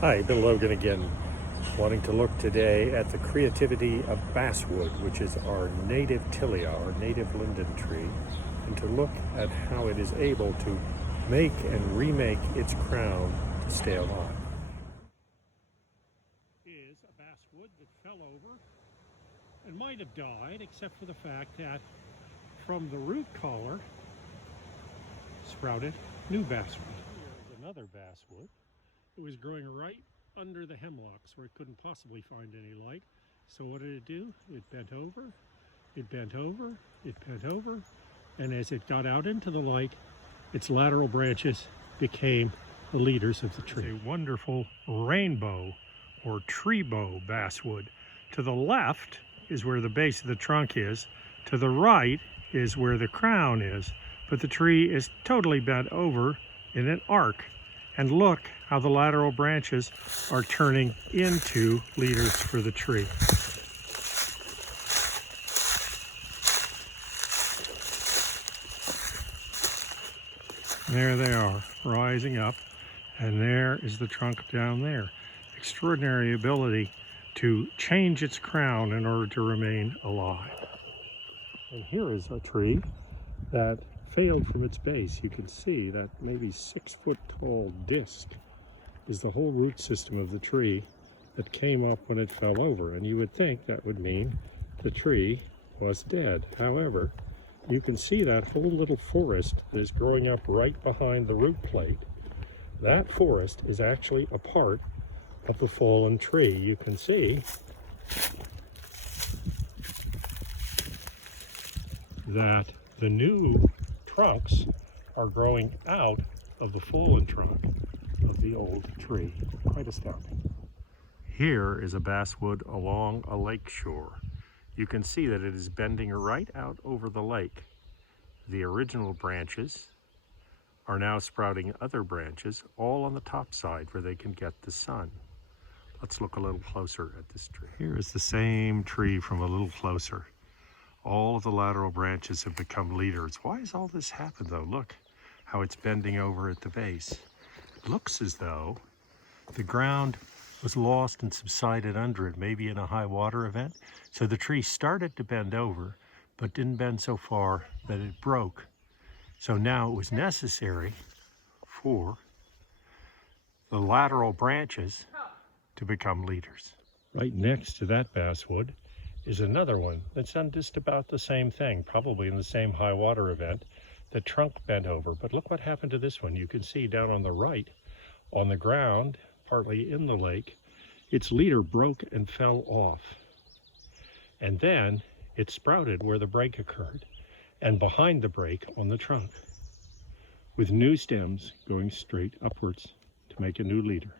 Hi, Bill Logan again, wanting to look today at the Creativity of Basswood, which is our native tilia, our native linden tree, and to look at how it is able to make and remake its crown to stay alive. Is a basswood that fell over and might have died, except for the fact that from the root collar sprouted new basswood. Here's another basswood. It was growing right under the hemlocks where it couldn't possibly find any light. So what did it do? It bent over, it bent over, it bent over, and as it got out into the light, its lateral branches became the leaders of the tree. It's a wonderful rainbow or tree bow basswood. To the left is where the base of the trunk is. To the right is where the crown is. But the tree is totally bent over in an arc. And look how the lateral branches are turning into leaders for the tree. There they are, rising up, and there is the trunk down there. Extraordinary ability to change its crown in order to remain alive. And here is a tree that failed from its base. You can see that maybe 6 foot tall disc is the whole root system of the tree that came up when it fell over. And you would think that would mean the tree was dead. However, you can see that whole little forest that is growing up right behind the root plate. That forest is actually a part of the fallen tree. You can see that the new trunks are growing out of the fallen trunk of the old tree. Quite astounding. Here is a basswood along a lake shore. You can see that it is bending right out over the lake. The original branches are now sprouting other branches all on the top side where they can get the sun. Let's look a little closer at this tree. Here is the same tree from a little closer. All of the lateral branches have become leaders. Why has all this happened though? Look how it's bending over at the base. It looks as though the ground was lost and subsided under it, maybe in a high water event. So the tree started to bend over, but didn't bend so far that it broke. So now it was necessary for the lateral branches to become leaders. Right next to that basswood is another one that's done just about the same thing, probably in the same high water event. The trunk bent over, but look what happened to this one. You can see down on the right, on the ground, partly in the lake, its leader broke and fell off. And then it sprouted where the break occurred, and behind the break on the trunk, with new stems going straight upwards to make a new leader.